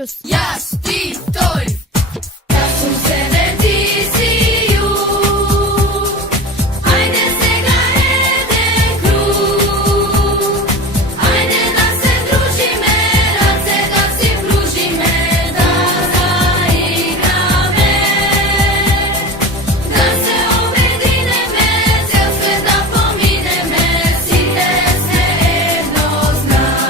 yaşıyoruz. Jaz, ti, toj. Ja sam se rediziju. Ajde cigarete krug. Ajde da se družime, rade da si pružime, da zaigrame. Da se objedineme, cijel svet da pomineme, site se jedno znaj.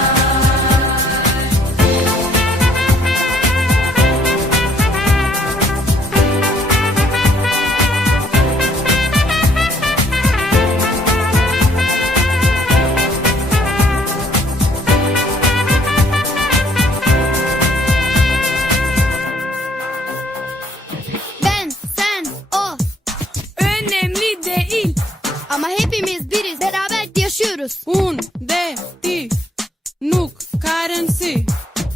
Ben, sen, o. Önemli değil. Ama hepimiz biriz. Beraber yaşıyoruz. Unde, ti, nuk, currency.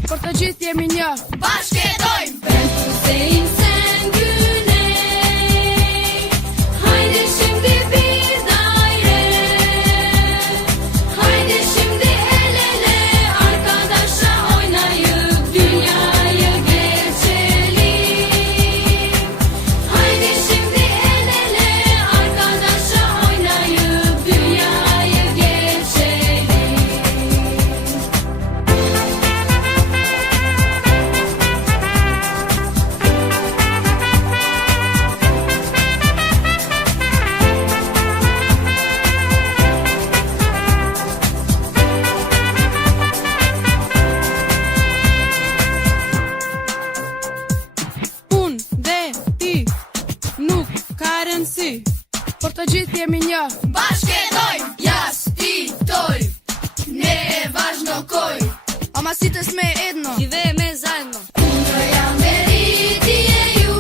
Portacit yemin ya. Başka doyum. Ben kuzeyim, sen güney. Haydi şimdi bir daire. Haydi şimdi el ele arkadaşa oynayıp dünyayı geçelim. Haydi şimdi el ele arkadaşa oynayıp dünyayı geçelim. Unde, ti, nuk, currency. Portacit yemin ya. Başka doyum. Jaz, ti, toj. Ne je važno koji. Ama site sme jedno. Живееме заедно. Moja meridiju.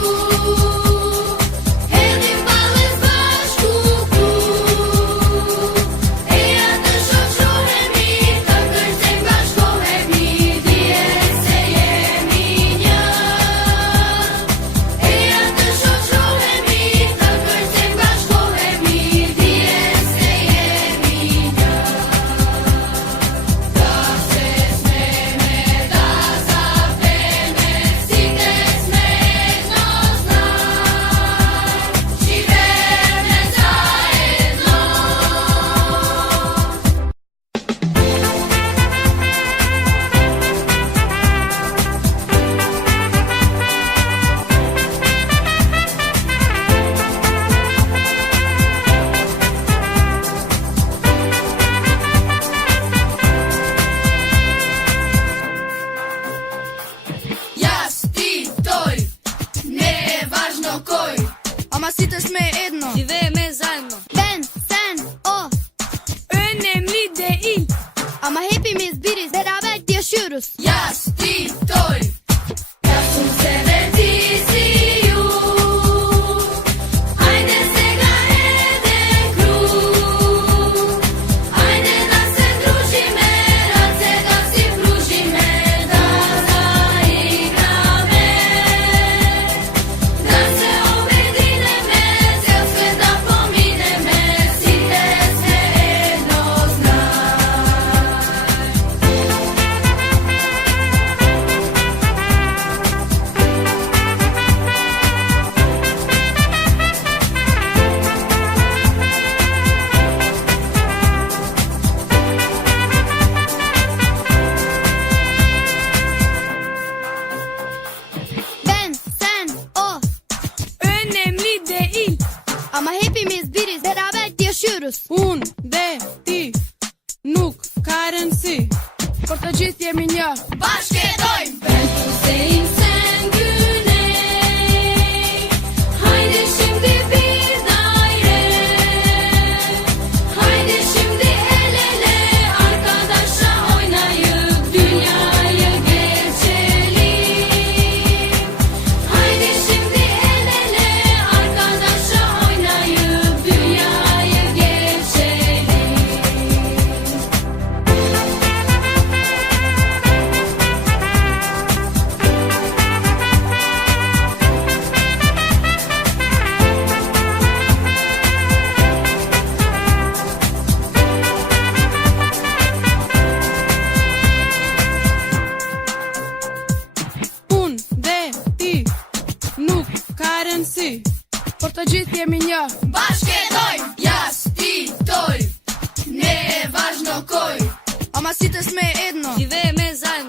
Elim bale baš kuku. Ja držo čuhe mi, tako zem baš kohe mi, dije se je minja. Ja držo čuhe mi, tako zem baš kohe mi, dije se je minja. Da se smeme, da zapeme, site sme jedno znaj. Živeme zajedno. Jaz, ti, toj. Ne je važno koji. Ama site sme jedno. Живееме заедно. Ben, sen, o. Önemli değil. Ama hepimiz biriz. Beraber yaşıyoruz. Jaz, ti, toj. Ja sam se rediziju. Ajde cigarete krug. Ajde da se družime, rade da si pružime, da zaigrame. Da se objedineme, cijel svet da pomineme, site se jedno znaj. Ben, sen, o. Önemli değil. Ama hepimiz biriz. Beraber yaşıyoruz. Unde, ti, nuk, currency. Portacit yemin ya. Başka doyum. Ben kuzeyim, sen güney. Haydi şimdi bir daire. Haydi şimdi el ele arkadaşa oynayıp dünyayı geçelim. Haydi şimdi el ele arkadaşa oynayıp dünyayı geçelim. si. Por të gjithë jemi një. Bashkëtojmë, jas, ti, toj. Ne e vazhdo koj. Ama si të sme edno. Живееме заедно.